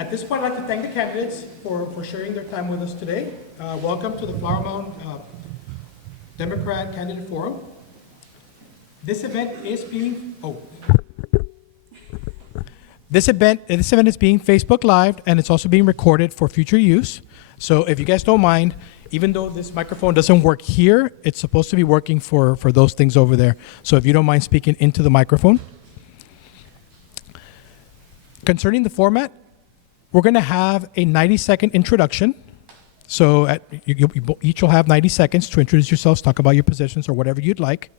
At this point, I'd like to thank the candidates for sharing their time with us today. Welcome to the Flower Mound Democrat Candidate Forum. This event is being, This event is being Facebook Live, and it's also being recorded for future use. So if you guys don't mind, even though this microphone doesn't work here, it's supposed to be working for those things over there. So if you don't mind speaking into the microphone. Concerning the format, we're going to have a 90-second introduction. So you each will have 90 seconds to introduce yourselves, talk about your positions or whatever you'd like.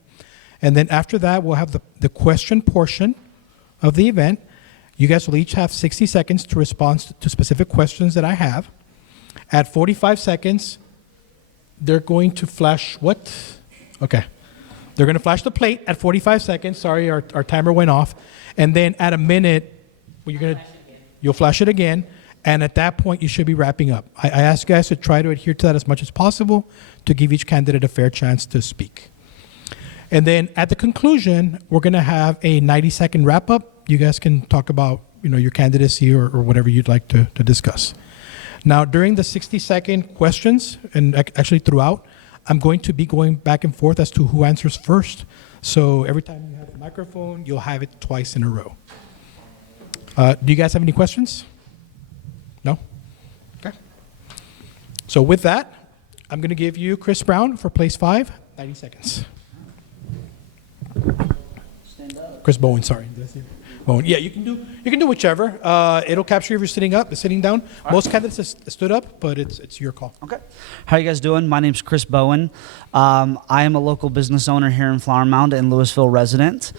And then after that, we'll have the question portion of the event. You guys will each have 60 seconds to respond to specific questions that I have. At 45 seconds, they're going to flash what? Okay. They're going to flash the plate at 45 seconds. Sorry, our timer went off. And then at a minute, you'll flash it again. And at that point, you should be wrapping up. I ask you guys to try to adhere to that as much as possible to give each candidate a fair chance to speak. And then at the conclusion, we're going to have a 90-second wrap-up. You guys can talk about your candidacy or whatever you'd like to discuss. Now, during the 60-second questions, and actually throughout, I'm going to be going back and forth as to who answers first. So every time you have a microphone, you'll have it twice in a row. Do you guys have any questions? No? Okay. So with that, I'm going to give you Chris Brown for place 5, 90 seconds. Stand up. Chris Bowen, sorry. Bowen. Yeah, you can do whichever. It'll capture if you're sitting up, sitting down. Right. Most candidates have stood up, but it's your call. Okay. How you guys doing? My name's Chris Bowen. I am a local business owner here in Flower Mound and Louisville resident.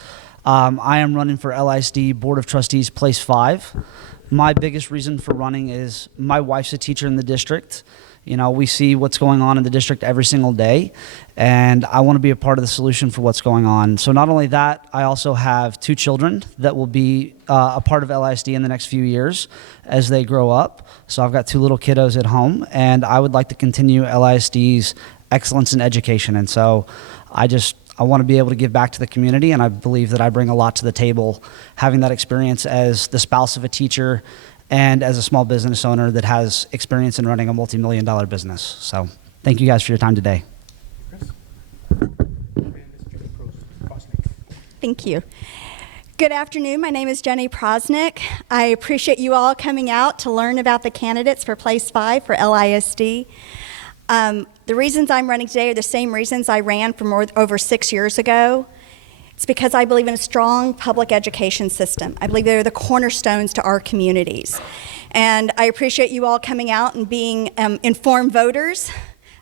I am running for LISD Board of Trustees, place 5. My biggest reason for running is my wife's a teacher in the district. We see what's going on in the district every single day, and I want to be a part of the solution for what's going on. So not only that, I also have 2 children that will be a part of LISD in the next few years as they grow up. So I've got 2 little kiddos at home, and I would like to continue LISD's excellence in education. And so I want to be able to give back to the community, and I believe that I bring a lot to the table, having that experience as the spouse of a teacher and as a small business owner that has experience in running a multi-million-dollar business. So thank you guys for your time today. Thank you. Good afternoon. My name is Jenny Proznik. I appreciate you all coming out to learn about the candidates for place 5 for LISD. The reasons I'm running today are the same reasons I ran for over 6 years ago. It's because I believe in a strong public education system. I believe they're the cornerstones to our communities. And I appreciate you all coming out and being informed voters.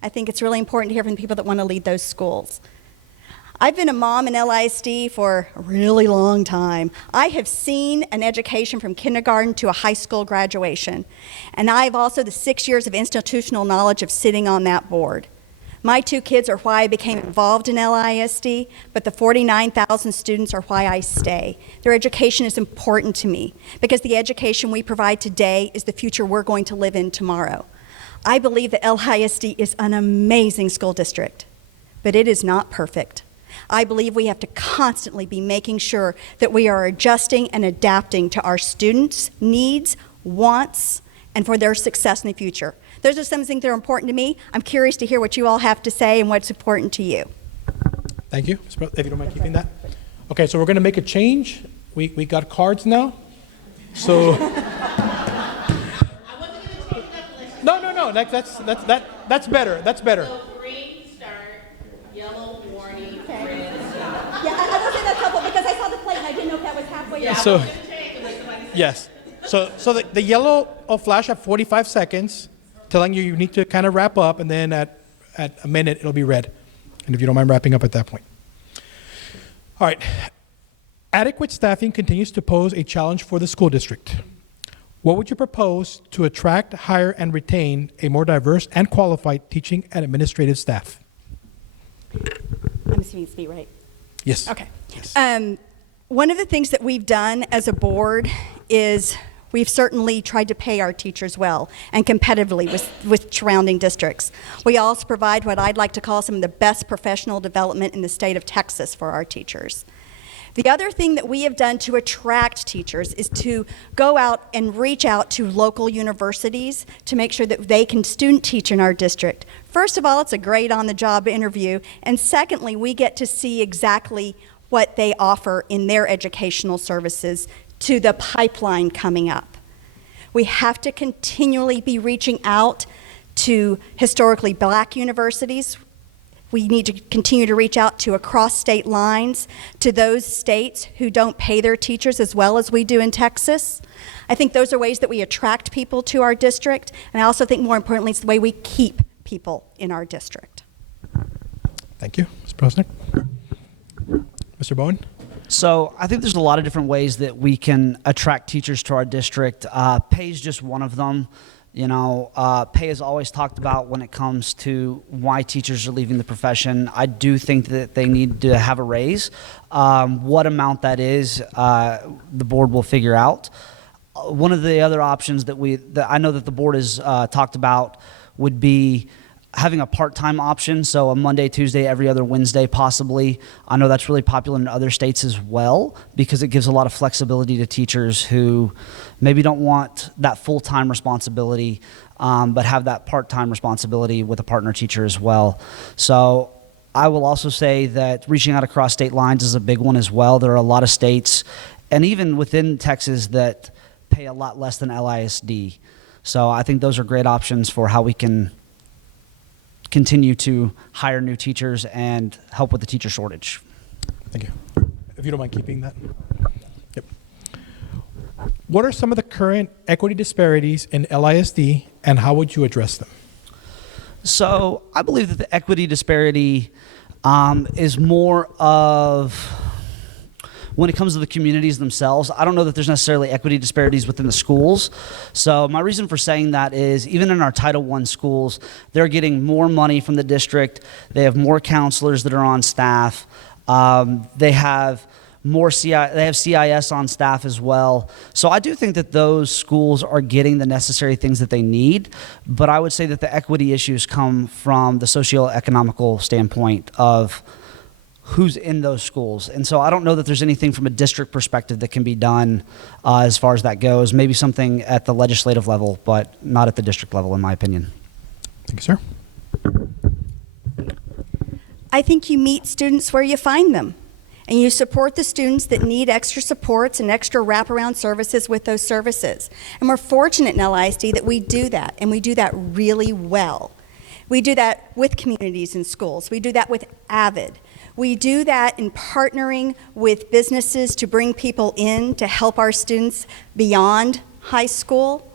I think it's really important to hear from people that want to lead those schools. I've been a mom in LISD for a really long time. I have seen an education from kindergarten to a high school graduation. And I have also the 6 years of institutional knowledge of sitting on that board. My 2 kids are why I became involved in LISD, but the 49,000 students are why I stay. Their education is important to me because the education we provide today is the future we're going to live in tomorrow. I believe that LISD is an amazing school district, but it is not perfect. I believe we have to constantly be making sure that we are adjusting and adapting to our students' needs, wants, and for their success in the future. Those are some things that are important to me. I'm curious to hear what you all have to say and what's important to you. Thank you. If you don't mind keeping that. Okay, so we're going to make a change. We got cards now. So No. That's better. That's better. So green start, yellow warning, Okay. red stop. Yeah, I will say that's helpful because I saw the plate and I didn't know if that was halfway Yeah, down. So- I was gonna change, like somebody said. Yes. So the yellow will flash at 45 seconds, telling you need to kind of wrap up, and then at a minute it'll be red. And if you don't mind wrapping up at that point. All right. Adequate staffing continues to pose a challenge for the school district. What would you propose to attract, hire, and retain a more diverse and qualified teaching and administrative staff? I'm assuming it's me, right? Yes. Okay. Yes. One of the things that we've done as a board is we've certainly tried to pay our teachers well and competitively with surrounding districts. We also provide what I'd like to call some of the best professional development in the state of Texas for our teachers. The other thing that we have done to attract teachers is to go out and reach out to local universities to make sure that they can student teach in our district. First of all, it's a great on-the-job interview, and secondly, we get to see exactly what they offer in their educational services to the pipeline coming up. We have to continually be reaching out to historically black universities. We need to continue to reach out to across state lines, to those states who don't pay their teachers as well as we do in Texas. I think those are ways that we attract people to our district, and I also think more importantly, it's the way we keep people in our district. Thank you, Ms. Proznik. Mr. Bowen? So I think there's a lot of different ways that we can attract teachers to our district. Pay is just one of them. You know, pay is always talked about when it comes to why teachers are leaving the profession. I do think that they need to have a raise. What amount that is, the board will figure out. One of the other options that I know that the board has talked about would be having a part-time option, so a Monday, Tuesday, every other Wednesday possibly. I know that's really popular in other states as well because it gives a lot of flexibility to teachers who maybe don't want that full-time responsibility, but have that part-time responsibility with a partner teacher as well. So I will also say that reaching out across state lines is a big one as well. There are a lot of states, and even within Texas, that pay a lot less than LISD. So I think those are great options for how we can continue to hire new teachers and help with the teacher shortage. Thank you. If you don't mind keeping that. Yep. What are some of the current equity disparities in LISD, and how would you address them? So I believe that the equity disparity is more of when it comes to the communities themselves. I don't know that there's necessarily equity disparities within the schools. So my reason for saying that is even in our Title I schools, they're getting more money from the district. They have more counselors that are on staff. They have more they have CIS on staff as well. So I do think that those schools are getting the necessary things that they need, but I would say that the equity issues come from the socioeconomical standpoint of who's in those schools. And so I don't know that there's anything from a district perspective that can be done as far as that goes. Maybe something at the legislative level, but not at the district level, in my opinion. Thank you, sir. I think you meet students where you find them, and you support the students that need extra supports and extra wraparound services with those services. And we're fortunate in LISD that we do that, and we do that really well. We do that with communities and schools. We do that with AVID. We do that in partnering with businesses to bring people in to help our students beyond high school.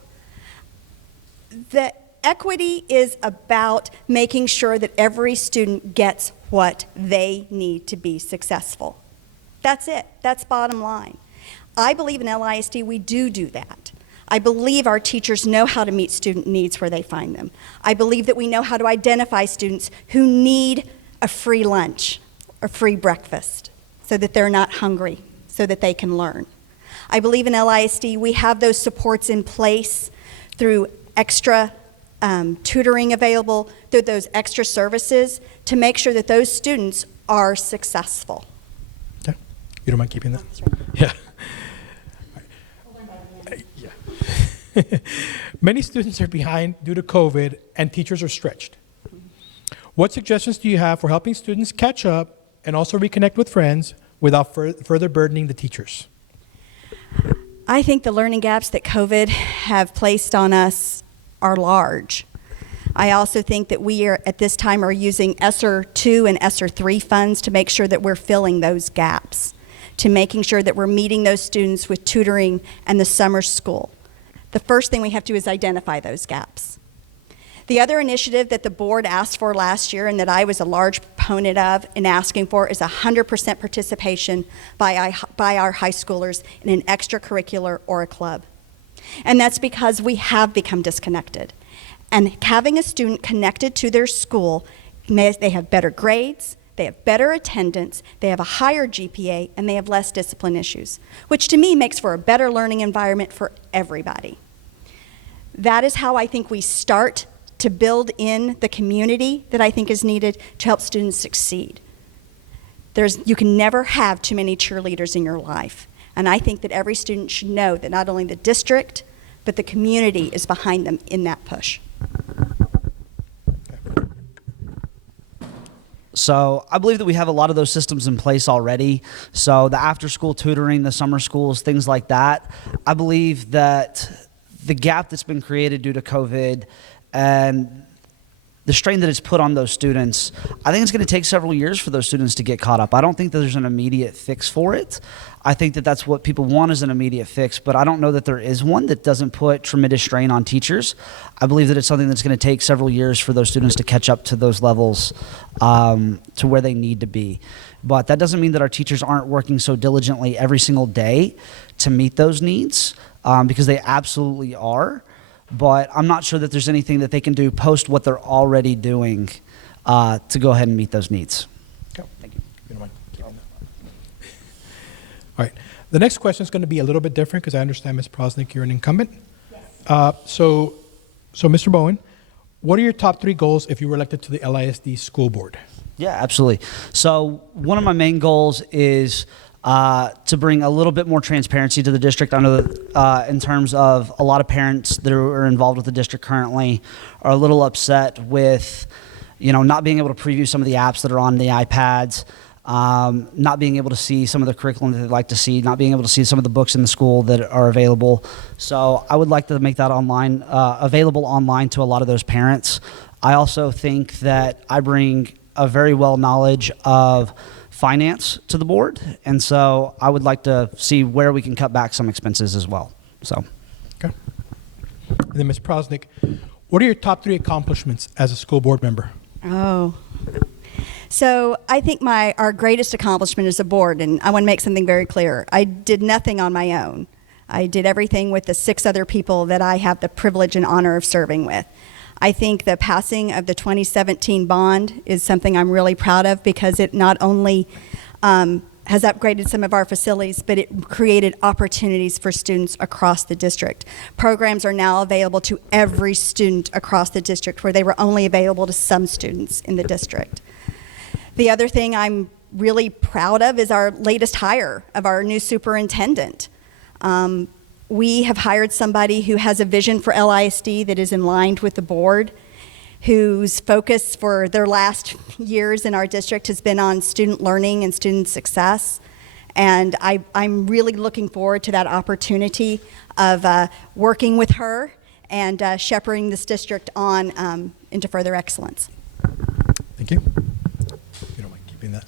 The equity is about making sure that every student gets what they need to be successful. That's it. That's bottom line. I believe in LISD we do that. I believe our teachers know how to meet student needs where they find them. I believe that we know how to identify students who need a free lunch, a free breakfast, so that they're not hungry, so that they can learn. I believe in LISD we have those supports in place through extra tutoring available, through those extra services to make sure that those students are successful. Okay. You don't mind keeping that? Yeah. Yeah. Many students are behind due to COVID and teachers are stretched. What suggestions do you have for helping students catch up and also reconnect with friends without further burdening the teachers? I think the learning gaps that COVID have placed on us are large. I also think that we are at this time are using ESSER 2 and ESSER 3 funds to make sure that we're filling those gaps, to making sure that we're meeting those students with tutoring and the summer school. The first thing we have to do is identify those gaps. The other initiative that the board asked for last year and that I was a large proponent of and asking for is 100% participation by our high schoolers in an extracurricular or a club. And that's because we have become disconnected. And having a student connected to their school, they have better grades, they have better attendance, they have a higher GPA, and they have less discipline issues, which to me makes for a better learning environment for everybody. That is how I think we start to build in the community that I think is needed to help students succeed. You can never have too many cheerleaders in your life. And I think that every student should know that not only the district, but the community is behind them in that push. So I believe that we have a lot of those systems in place already. So the after-school tutoring, the summer schools, things like that. I believe that the gap that's been created due to COVID and the strain that it's put on those students, I think it's going to take several years for those students to get caught up. I don't think that there's an immediate fix for it. I think that that's what people want is an immediate fix, but I don't know that there is one that doesn't put tremendous strain on teachers. I believe that it's something that's going to take several years for those students to catch up to those levels to where they need to be. But that doesn't mean that our teachers aren't working so diligently every single day to meet those needs, because they absolutely are. But I'm not sure that there's anything that they can do post what they're already doing to go ahead and meet those needs. Okay. Thank you. You don't mind keeping that. All right. The next question is going to be a little bit different because I understand, Ms. Proznik, you're an incumbent. Yes. So Mr. Bowen, what are your top 3 goals if you were elected to the LISD school board? Yeah, absolutely. So one of my main goals is to bring a little bit more transparency to the district. I know that in terms of a lot of parents that are involved with the district currently are a little upset with, not being able to preview some of the apps that are on the iPads, not being able to see some of the curriculum that they'd like to see, not being able to see some of the books in the school that are available. So I would like to make that online, available online to a lot of those parents. I also think that I bring a very well knowledge of finance to the board, and so I would like to see where we can cut back some expenses as well. So, okay. And then Ms. Proznik, what are your top 3 accomplishments as a school board member? Oh. So I think our greatest accomplishment as a board, and I want to make something very clear, I did nothing on my own. I did everything with the 6 other people that I have the privilege and honor of serving with. I think the passing of the 2017 bond is something I'm really proud of because it not only has upgraded some of our facilities, but it created opportunities for students across the district. Programs are now available to every student across the district where they were only available to some students in the district. The other thing I'm really proud of is our latest hire of our new superintendent. We have hired somebody who has a vision for LISD that is in line with the board, whose focus for their last years in our district has been on student learning and student success. And I'm really looking forward to that opportunity of working with her and shepherding this district on into further excellence. Thank you. You don't mind keeping that?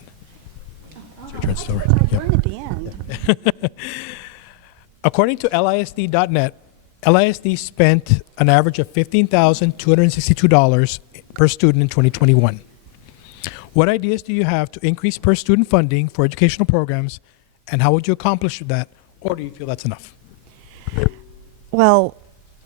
It's your turn still, right? I Yep. learned at the end. According to LISD.net, LISD spent an average of $15,262 per student in 2021. What ideas do you have to increase per student funding for educational programs, and how would you accomplish that, or do you feel that's enough? Well,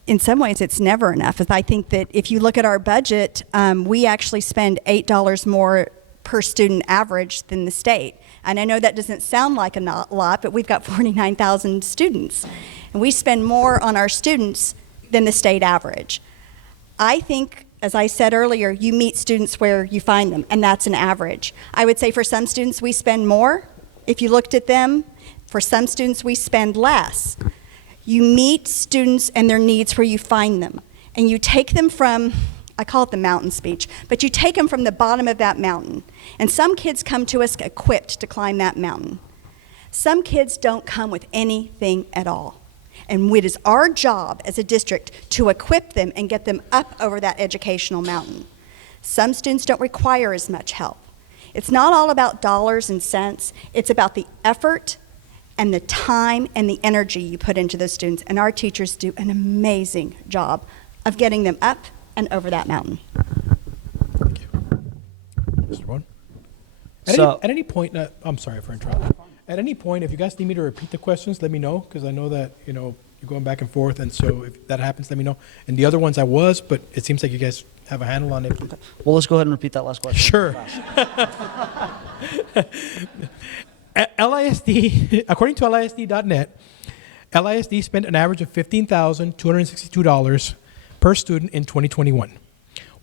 in some ways, it's never enough. I think that if you look at our budget, we actually spend $8 more per student average than the state. And I know that doesn't sound like a lot, but we've got 49,000 students. And we spend more on our students than the state average. I think, as I said earlier, you meet students where you find them, and that's an average. I would say for some students we spend more. If you looked at them, for some students we spend less. You meet students and their needs where you find them. And you take them from, I call it the mountain speech, but you take them from the bottom of that mountain. And some kids come to us equipped to climb that mountain. Some kids don't come with anything at all. And it is our job as a district to equip them and get them up over that educational mountain. Some students don't require as much help. It's not all about dollars and cents. It's about the effort and the time and the energy you put into those students. And our teachers do an amazing job of getting them up and over that mountain. Thank you. Mr. Bowen? At any point, I'm sorry for interrupting. At any point, if you guys need me to repeat the questions, let me know, because I know that, you're going back and forth, and so if that happens, let me know. And the other ones I was, but it seems like you guys have a handle on it. well, let's go ahead and repeat that last question. Sure. LISD, according to LISD.net, LISD spent an average of $15,262 per student in 2021.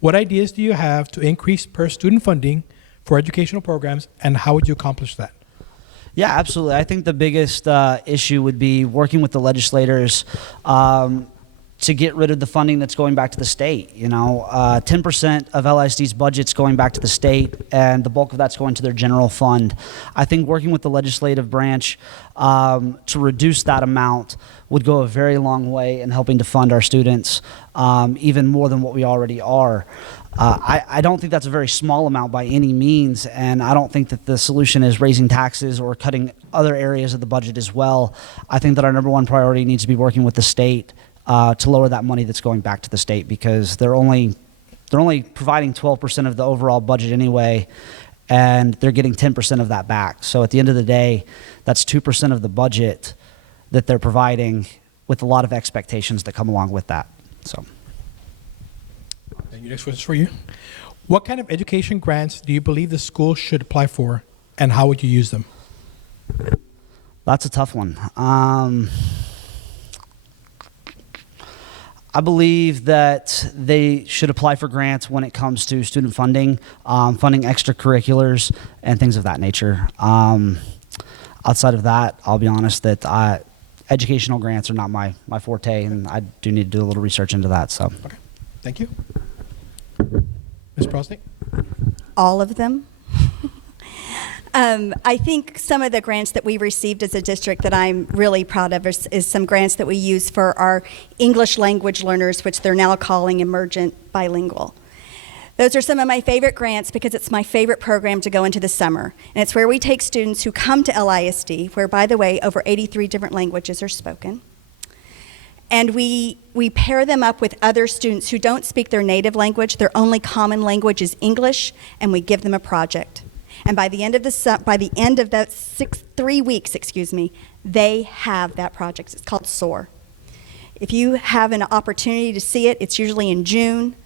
What ideas do you have to increase per student funding for educational programs, and how would you accomplish that? Yeah, absolutely. I think the biggest issue would be working with the legislators to get rid of the funding that's going back to the state. 10% of LISD's budget's going back to the state, and the bulk of that's going to their general fund. I think working with the legislative branch to reduce that amount would go a very long way in helping to fund our students, even more than what we already are. I don't think that's a very small amount by any means, and I don't think that the solution is raising taxes or cutting other areas of the budget as well. I think that our number one priority needs to be working with the state to lower that money that's going back to the state, because they're only providing 12% of the overall budget anyway, and they're getting 10% of that back. So at the end of the day, that's 2% of the budget that they're providing, with a lot of expectations that come along with that. So. And your next question is for you. What kind of education grants do you believe the school should apply for, and how would you use them? That's a tough one. I believe that they should apply for grants when it comes to student funding, funding extracurriculars, and things of that nature. Outside of that, I'll be honest that educational grants are not my forte, and I do need to do a little research into that. So. Okay, thank you. Ms. Proznik? All of them. I think some of the grants that we received as a district that I'm really proud of is some grants that we use for our English language learners, which they're now calling Emergent Bilingual. Those are some of my favorite grants because it's my favorite program to go into the summer. And it's where we take students who come to LISD, where, by the way, over 83 different languages are spoken. And we pair them up with other students who don't speak their native language. Their only common language is English, and we give them a project. And by the end of that 3 weeks, they have that project. It's called SOAR. If you have an opportunity to see it, it's usually in June.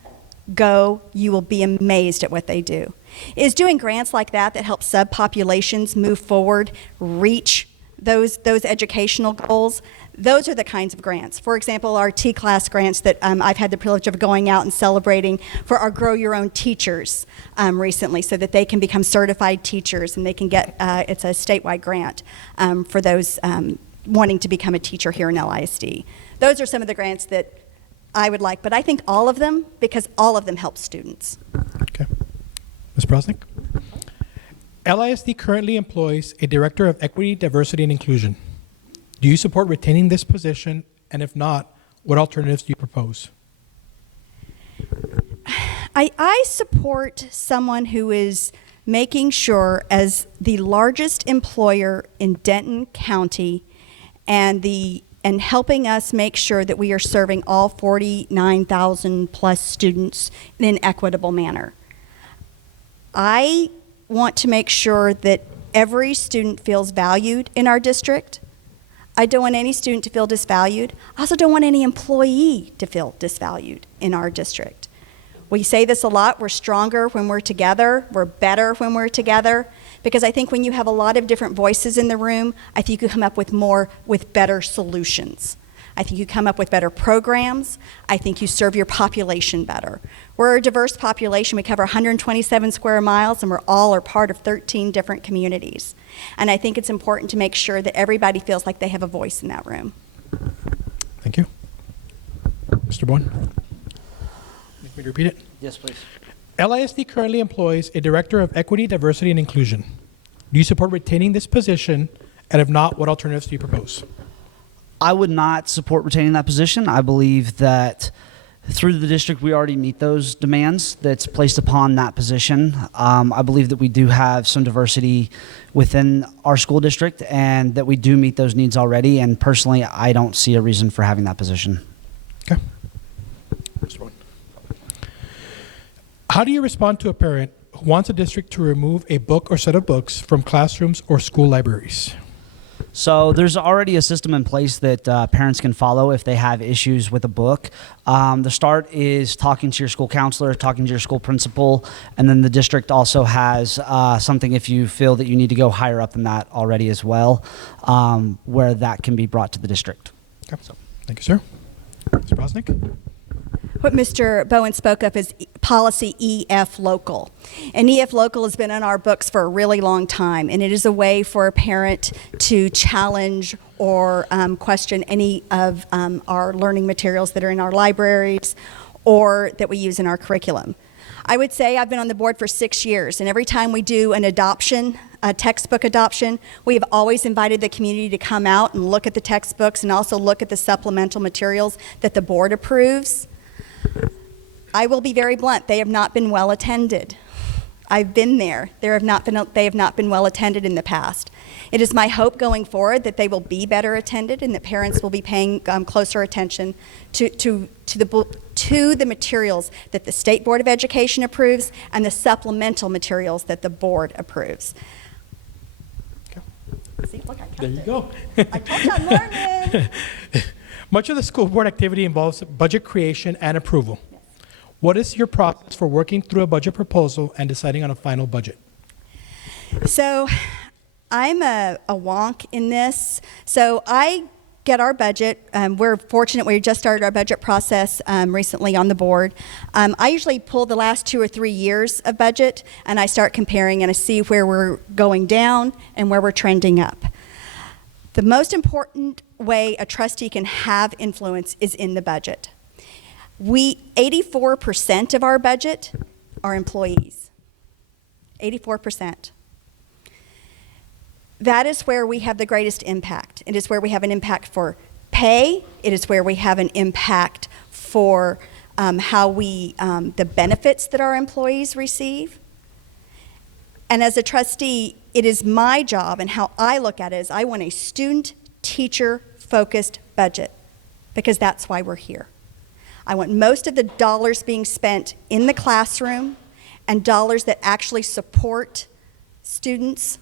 Go, you will be amazed at what they do. It's doing grants like that help subpopulations move forward, reach those educational goals. Those are the kinds of grants. For example, our T-class grants that I've had the privilege of going out and celebrating for our Grow Your Own teachers recently, so that they can become certified teachers, and they can get, it's a statewide grant for those wanting to become a teacher here in LISD. Those are some of the grants that I would like, but I think all of them, because all of them help students. Okay. Ms. Proznik? LISD currently employs a Director of Equity, Diversity, and Inclusion. Do you support retaining this position? And if not, what alternatives do you propose? I support someone who is making sure, as the largest employer in Denton County, and helping us make sure that we are serving all 49,000 plus students in an equitable manner. I want to make sure that every student feels valued in our district. I don't want any student to feel disvalued. I also don't want any employee to feel disvalued in our district. We say this a lot, we're stronger when we're together, we're better when we're together, because I think when you have a lot of different voices in the room, I think you come up with better solutions. I think you come up with better programs. I think you serve your population better. We're a diverse population. We cover 127 square miles, and we're all are part of 13 different communities. And I think it's important to make sure that everybody feels like they have a voice in that room. Thank you. Mr. Bowen? Need me to repeat it? Yes, please. LISD currently employs a Director of Equity, Diversity, and Inclusion. Do you support retaining this position? And if not, what alternatives do you propose? I would not support retaining that position. I believe that through the district, we already meet those demands that's placed upon that position. I believe that we do have some diversity within our school district, and that we do meet those needs already. And personally, I don't see a reason for having that position. Okay. Mr. Bowen. How do you respond to a parent who wants a district to remove a book or set of books from classrooms or school libraries? So there's already a system in place that parents can follow if they have issues with a book. The start is talking to your school counselor, talking to your school principal, and then the district also has something if you feel that you need to go higher up than that already as well, where that can be brought to the district. Okay. Thank you, sir. Mr. Proznik? What Mr. Bowen spoke of is policy EF Local. And EF Local has been in our books for a really long time, and it is a way for a parent to challenge or question any of our learning materials that are in our libraries or that we use in our curriculum. I would say I've been on the board for 6 years, and every time we do an adoption, a textbook adoption, we have always invited the community to come out and look at the textbooks and also look at the supplemental materials that the board approves. I will be very blunt, they have not been well attended. I've been there. They have not been well attended in the past. It is my hope going forward that they will be better attended and that parents will be paying closer attention to the materials that the State Board of Education approves and the supplemental materials that the board approves. Okay. See, look, I kept There you it. go. I told you I'm learning. Much of the school board activity involves budget creation and approval. What is your process for working through a budget proposal and deciding on a final budget? So I'm a wonk in this. So I get our budget. We're fortunate we just started our budget process recently on the board. I usually pull the last 2 or 3 years of budget and I start comparing and I see where we're going down and where we're trending up. The most important way a trustee can have influence is in the budget. 84% of our budget are employees. 84%. That is where we have the greatest impact. It is where we have an impact for pay. It is where we have an impact for the benefits that our employees receive. And as a trustee, it is my job, and how I look at it is I want a student, teacher-focused budget, because that's why we're here. I want most of the dollars being spent in the classroom and dollars that actually support students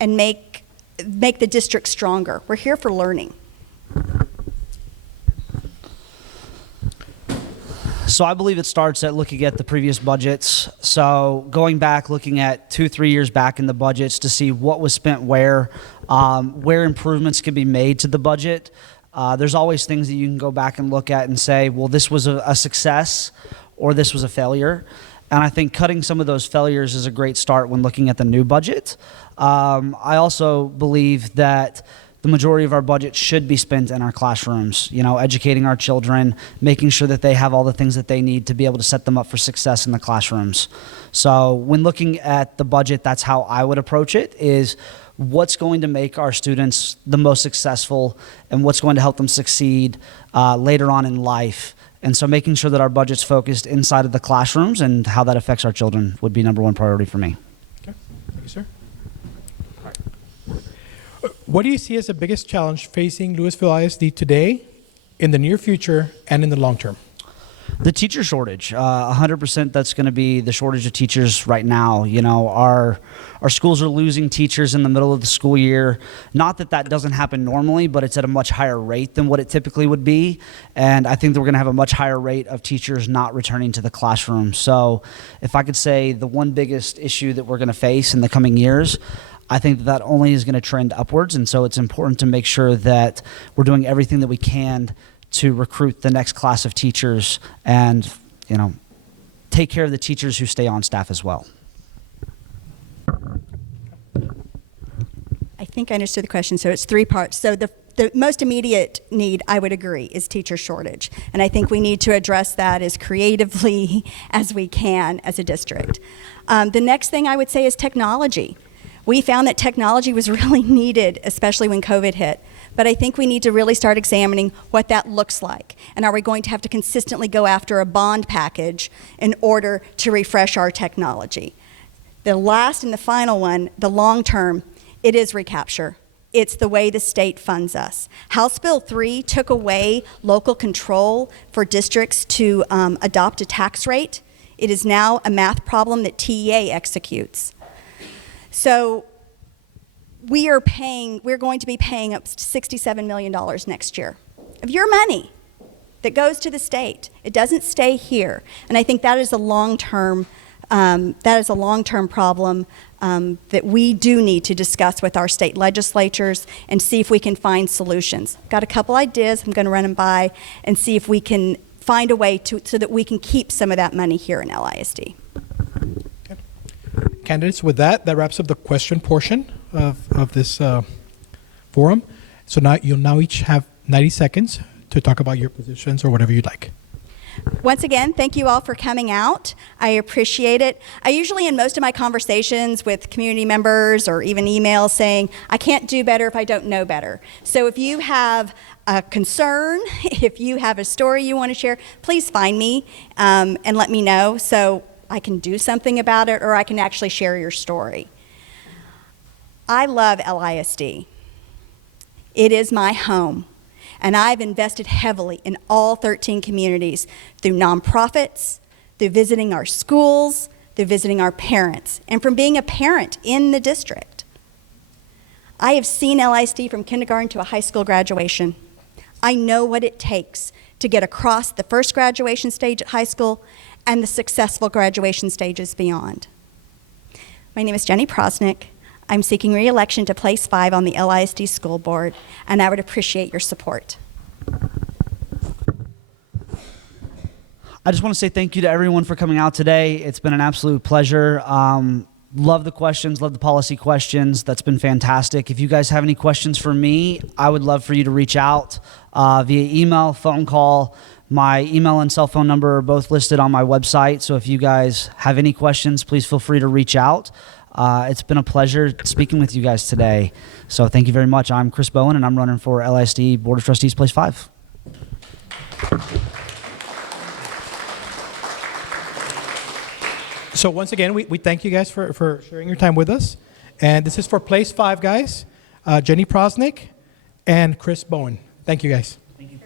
and make the district stronger. We're here for learning. So I believe it starts at looking at the previous budgets. So going back, looking at 2-3 years back in the budgets to see what was spent where improvements can be made to the budget. There's always things that you can go back and look at and say, well, this was a success or this was a failure. And I think cutting some of those failures is a great start when looking at the new budget. I also believe that the majority of our budget should be spent in our classrooms, educating our children, making sure that they have all the things that they need to be able to set them up for success in the classrooms. So when looking at the budget, that's how I would approach it, is what's going to make our students the most successful and what's going to help them succeed later on in life. And so making sure that our budget's focused inside of the classrooms and how that affects our children would be number one priority for me. Okay, thank you, sir. What do you see as the biggest challenge facing Louisville ISD today, in the near future, and in the long term? The teacher shortage, 100% that's going to be the shortage of teachers right now. Our schools are losing teachers in the middle of the school year. Not that that doesn't happen normally, but it's at a much higher rate than what it typically would be. And I think that we're going to have a much higher rate of teachers not returning to the classroom. So if I could say the one biggest issue that we're going to face in the coming years, I think that only is going to trend upwards. And so it's important to make sure that we're doing everything that we can to recruit the next class of teachers and, take care of the teachers who stay on staff as well. I think I understood the question, so it's 3 parts. So the most immediate need, I would agree, is teacher shortage. And I think we need to address that as creatively as we can as a district. The next thing I would say is technology. We found that technology was really needed, especially when COVID hit. But I think we need to really start examining what that looks like. And are we going to have to consistently go after a bond package in order to refresh our technology? The last and the final one, the long term, it is recapture. It's the way the state funds us. House Bill 3 took away local control for districts to adopt a tax rate. It is now a math problem that TEA executes. So we're going to be paying up to $67 million next year of your money that goes to the state. It doesn't stay here. And I think that is a long-term problem that we do need to discuss with our state legislatures and see if we can find solutions. Got a couple ideas. I'm going to run them by and see if we can find a way so that we can keep some of that money here in LISD. Candidates, with that wraps up the question portion of this forum. So now you'll each have 90 seconds to talk about your positions or whatever you'd like. Once again, thank you all for coming out. I appreciate it. I usually, in most of my conversations with community members or even emails, saying, I can't do better if I don't know better. So if you have a concern, if you have a story you want to share, please find me and let me know so I can do something about it or I can actually share your story. I love LISD. It is my home. And I've invested heavily in all 13 communities through nonprofits, through visiting our schools, through visiting our parents, and from being a parent in the district. I have seen LISD from kindergarten to a high school graduation. I know what it takes to get across the first graduation stage at high school and the successful graduation stages beyond. My name is Jenny Proznik. I'm seeking re-election to place 5 on the LISD school board, and I would appreciate your support. I just want to say thank you to everyone for coming out today. It's been an absolute pleasure. Love the questions, love the policy questions. That's been fantastic. If you guys have any questions for me, I would love for you to reach out via email, phone call. My email and cell phone number are both listed on my website, so if you guys have any questions, please feel free to reach out. It's been a pleasure speaking with you guys today. So thank you very much. I'm Chris Bowen, and I'm running for LISD Board of Trustees, Place 5. So once again, we thank you guys for sharing your time with us. And this is for Place 5, guys. Jenny Proznik and Chris Bowen. Thank you, guys. Thank you.